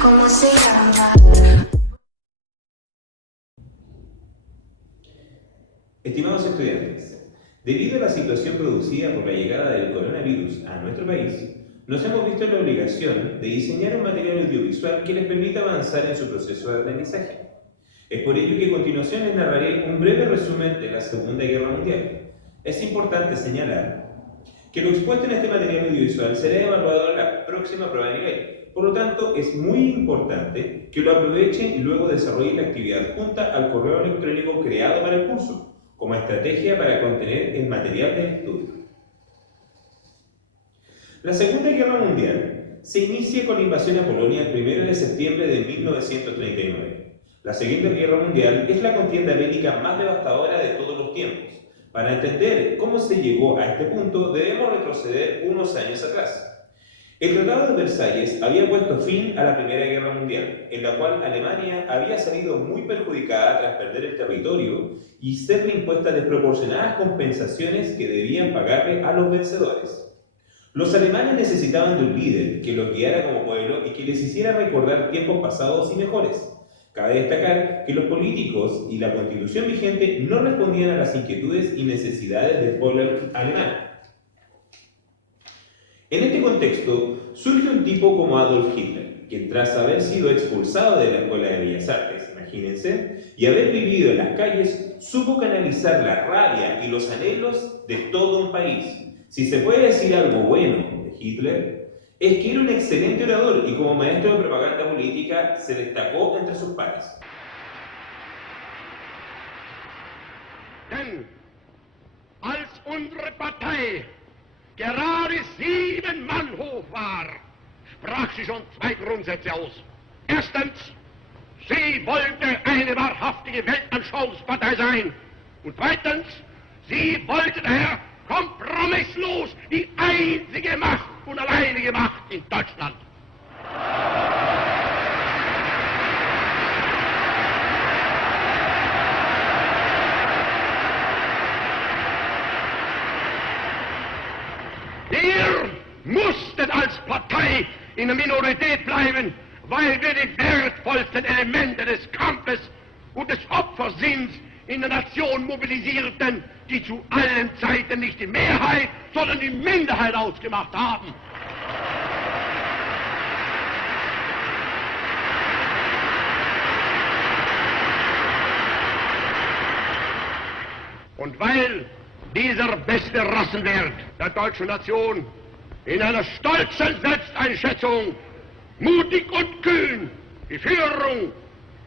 ¿Cómo se llama? Estimados estudiantes, debido a la situación producida por la llegada del coronavirus a nuestro país, nos hemos visto en la obligación de diseñar un material audiovisual que les permita avanzar en su proceso de aprendizaje. Es por ello que a continuación les narraré un breve resumen de la Segunda Guerra Mundial. Es importante señalar que lo expuesto en este material audiovisual será evaluado en la próxima prueba de nivel. Por lo tanto, es muy importante que lo aprovechen y luego desarrollen la actividad junta al correo electrónico creado para el curso, como estrategia para contener el material del estudio. La Segunda Guerra Mundial se inicia con la invasión a Polonia el 1 de septiembre de 1939. La Segunda Guerra Mundial es la contienda bélica más devastadora de todos los tiempos. Para entender cómo se llegó a este punto, debemos retroceder unos años atrás. El Tratado de Versalles había puesto fin a la Primera Guerra Mundial, en la cual Alemania había salido muy perjudicada tras perder el territorio y serle impuestas desproporcionadas compensaciones que debían pagarle a los vencedores. Los alemanes necesitaban de un líder que los guiara como pueblo y que les hiciera recordar tiempos pasados y mejores. Cabe destacar que los políticos y la constitución vigente no respondían a las inquietudes y necesidades del pueblo alemán. En este contexto, surge un tipo como Adolf Hitler, quien tras haber sido expulsado de la Escuela de Bellas Artes, imagínense, y haber vivido en las calles, supo canalizar la rabia y los anhelos de todo un país. Si se puede decir algo bueno de Hitler, es que era un excelente orador y como maestro de propaganda política se destacó entre sus pares. Denn als unsere Partei gerade 7 Mann hoch war, sprach sie schon 2 Grundsätze aus. Erstens, sie wollte eine wahrhaftige Weltanschauungspartei sein. Und zweitens, sie wollte daher kompromisslos die einzige Macht und alleinige Macht in Deutschland. Wir mussten als Partei in der Minorität bleiben, weil wir die wertvollsten Elemente des Kampfes und des Opfersinns in der Nation mobilisierten, die zu allen Zeiten nicht die Mehrheit, sondern die Minderheit ausgemacht haben. Und weil dieser beste Rassenwert der deutschen Nation in einer stolzen Selbsteinschätzung mutig und kühn die Führung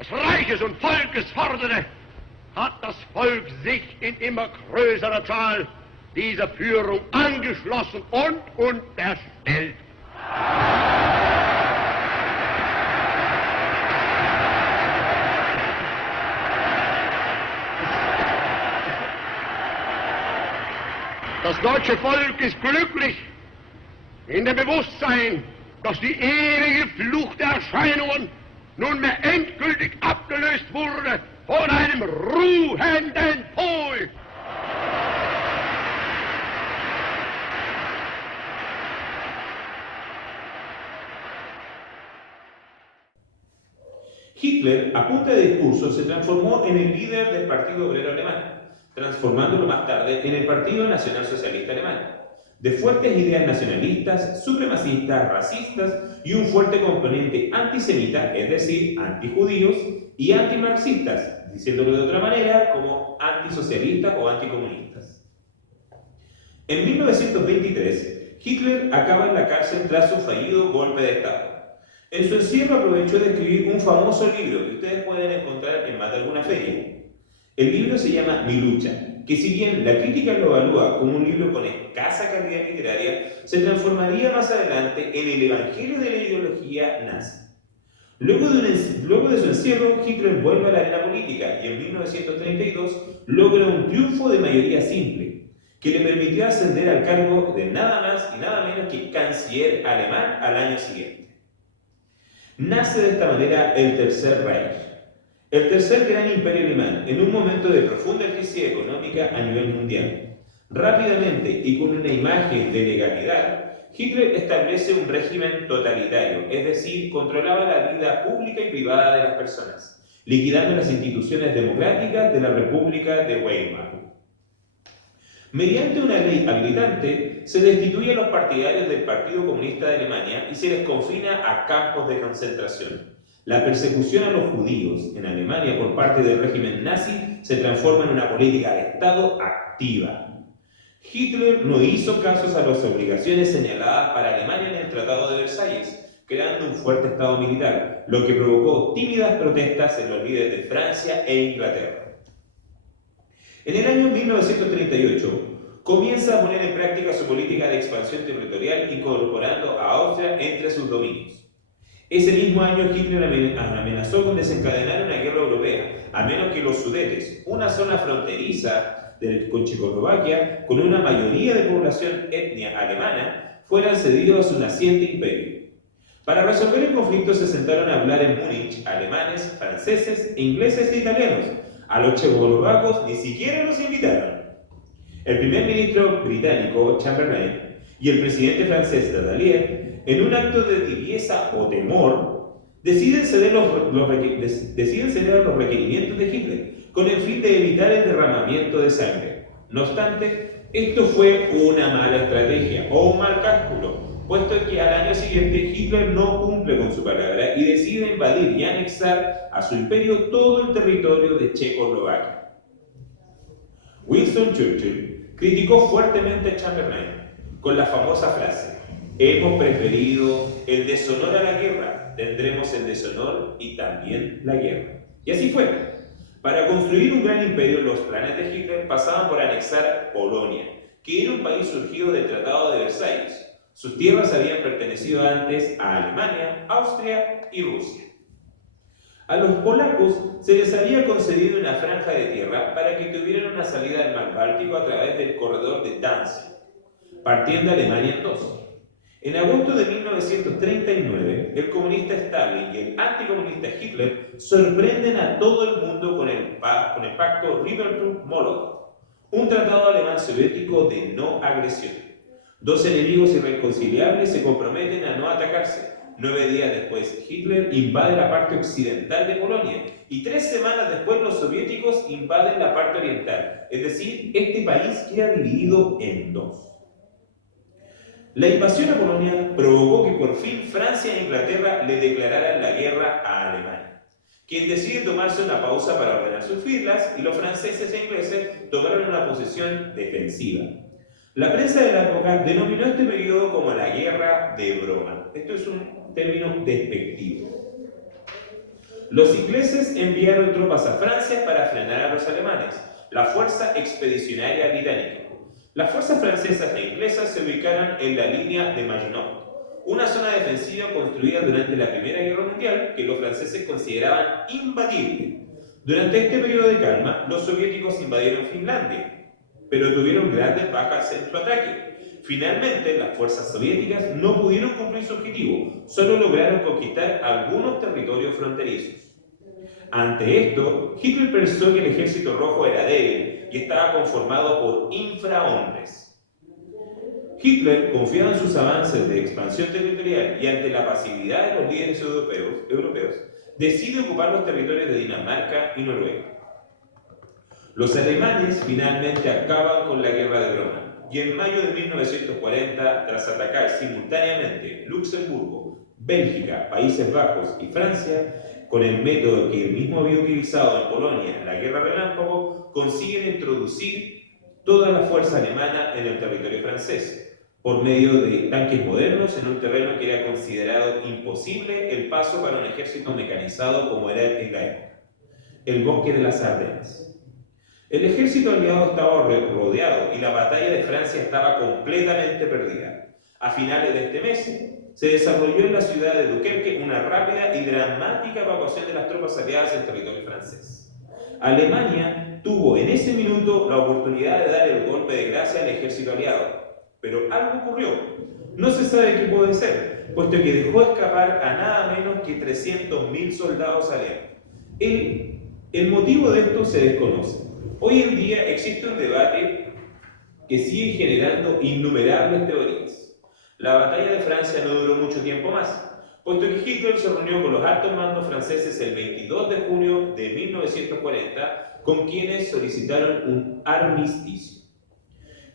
des Reiches und Volkes forderte, hat das Volk sich in immer größerer Zahl dieser Führung angeschlossen und unterstellt. Das deutsche Volk ist glücklich in dem Bewusstsein, dass die ewige Flucht der Erscheinungen nunmehr endgültig abgelöst wurde von einem ruhenden Pol. Hitler, a punta de discurso, se transformó en el líder del Partido Obrero Alemán, transformándolo más tarde en el Partido Nacional Socialista Alemán, de fuertes ideas nacionalistas, supremacistas, racistas y un fuerte componente antisemita, es decir, antijudíos, y antimarxistas, diciéndolo de otra manera, como antisocialistas o anticomunistas. En 1923, Hitler acaba en la cárcel tras su fallido golpe de Estado. En su encierro aprovechó de escribir un famoso libro que ustedes pueden encontrar en más de alguna feria. El libro se llama Mi lucha, que si bien la crítica lo evalúa como un libro con escasa calidad literaria, se transformaría más adelante en el evangelio de la ideología nazi. Luego de su encierro, Hitler vuelve a la arena política y en 1932 logra un triunfo de mayoría simple, que le permitió ascender al cargo de nada más y nada menos que canciller alemán al año siguiente. Nace de esta manera el Tercer Reich, el tercer gran imperio alemán, en un momento de profunda crisis económica a nivel mundial. Rápidamente y con una imagen de legalidad, Hitler establece un régimen totalitario, es decir, controlaba la vida pública y privada de las personas, liquidando las instituciones democráticas de la República de Weimar. Mediante una ley habilitante, se destituye a los partidarios del Partido Comunista de Alemania y se les confina a campos de concentración. La persecución a los judíos en Alemania por parte del régimen nazi se transforma en una política de Estado activa. Hitler no hizo caso a las obligaciones señaladas para Alemania en el Tratado de Versalles, creando un fuerte Estado militar, lo que provocó tímidas protestas en los líderes de Francia e Inglaterra. En el año 1938, comienza a poner en práctica su política de expansión territorial, incorporando a Austria entre sus dominios. Ese mismo año, Hitler amenazó con desencadenar una guerra europea, a menos que los Sudetes, una zona fronteriza con Checoslovaquia, con una mayoría de población etnia alemana, fueran cedidos a su naciente imperio. Para resolver el conflicto se sentaron a hablar en Múnich alemanes, franceses, ingleses e italianos. A los checoslovacos ni siquiera los invitaron. El primer ministro británico, Chamberlain, y el presidente francés, Daladier, en un acto de tibieza o temor, deciden ceder a los requerimientos de Hitler, con el fin de evitar el derramamiento de sangre. No obstante, esto fue una mala estrategia o un mal cálculo, puesto que al año siguiente Hitler no cumple con su palabra y decide invadir y anexar a su imperio todo el territorio de Checoslovaquia. Winston Churchill criticó fuertemente a Chamberlain con la famosa frase: hemos preferido el deshonor a la guerra, tendremos el deshonor y también la guerra. Y así fue. Para construir un gran imperio, los planes de Hitler pasaban por anexar Polonia, que era un país surgido del Tratado de Versalles. Sus tierras habían pertenecido antes a Alemania, Austria y Rusia. A los polacos se les había concedido una franja de tierra para que tuvieran una salida al mar Báltico a través del corredor de Danzig, partiendo Alemania en dos. En agosto de 1939, el comunista Stalin y el anticomunista Hitler sorprenden a todo el mundo con el pacto Ribbentrop-Molotov, un tratado alemán-soviético de no agresión. Dos enemigos irreconciliables se comprometen a no atacarse. 9 días después, Hitler invade la parte occidental de Polonia y 3 semanas después los soviéticos invaden la parte oriental. Es decir, este país queda dividido en dos. La invasión a Polonia provocó que por fin Francia e Inglaterra le declararan la guerra a Alemania, quien decide tomarse una pausa para ordenar sus filas, y los franceses e ingleses tomaron una posición defensiva. La prensa de la época denominó este periodo como la Guerra de Broma. Esto es un término despectivo. Los ingleses enviaron tropas a Francia para frenar a los alemanes, la Fuerza Expedicionaria Británica. Las fuerzas francesas e inglesas se ubicaron en la línea de Maginot, una zona defensiva construida durante la Primera Guerra Mundial que los franceses consideraban imbatible. Durante este periodo de calma, los soviéticos invadieron Finlandia, pero tuvieron grandes bajas en su ataque. Finalmente, las fuerzas soviéticas no pudieron cumplir su objetivo, solo lograron conquistar algunos territorios fronterizos. Ante esto, Hitler pensó que el ejército rojo era débil y estaba conformado por infrahombres. Hitler, confiado en sus avances de expansión territorial y ante la pasividad de los líderes europeos, decide ocupar los territorios de Dinamarca y Noruega. Los alemanes finalmente acaban con la Guerra de Broma y en mayo de 1940, tras atacar simultáneamente Luxemburgo, Bélgica, Países Bajos y Francia, con el método que él mismo había utilizado en Polonia, la Guerra Relámpago, consiguen introducir toda la fuerza alemana en el territorio francés, por medio de tanques modernos en un terreno que era considerado imposible el paso para un ejército mecanizado como era en la época: el bosque de las Ardenas. El ejército aliado estaba rodeado y la batalla de Francia estaba completamente perdida. A finales de este mes, se desarrolló en la ciudad de Dunkerque una rápida y dramática evacuación de las tropas aliadas en territorio francés. Alemania tuvo en ese minuto la oportunidad de dar el golpe de gracia al ejército aliado, pero algo ocurrió. No se sabe qué puede ser, puesto que dejó escapar a nada menos que 300.000 soldados aliados. El motivo de esto se desconoce. Hoy en día existe un debate que sigue generando innumerables teorías. La batalla de Francia no duró mucho tiempo más, puesto que Hitler se reunió con los altos mandos franceses el 22 de junio de 1940, con quienes solicitaron un armisticio.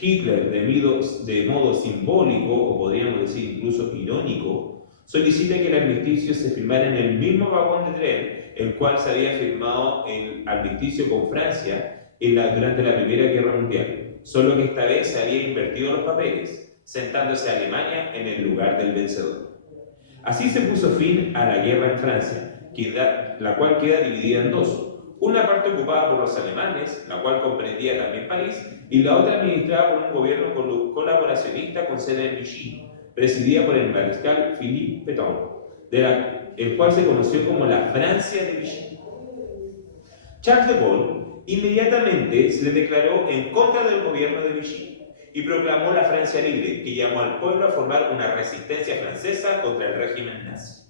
Hitler, de modo simbólico, o podríamos decir incluso irónico, solicita que el armisticio se firmara en el mismo vagón de tren el cual se había firmado el armisticio con Francia durante la Primera Guerra Mundial, solo que esta vez se había invertido los papeles, sentándose a Alemania en el lugar del vencedor. Así se puso fin a la guerra en Francia, la cual queda dividida en dos. Una parte ocupada por los alemanes, la cual comprendía también París, y la otra administrada por un gobierno colaboracionista con sede en Vichy, presidida por el mariscal Philippe Pétain, el cual se conoció como la Francia de Vichy. Charles de Gaulle inmediatamente se le declaró en contra del gobierno de Vichy y proclamó la Francia libre, que llamó al pueblo a formar una resistencia francesa contra el régimen nazi.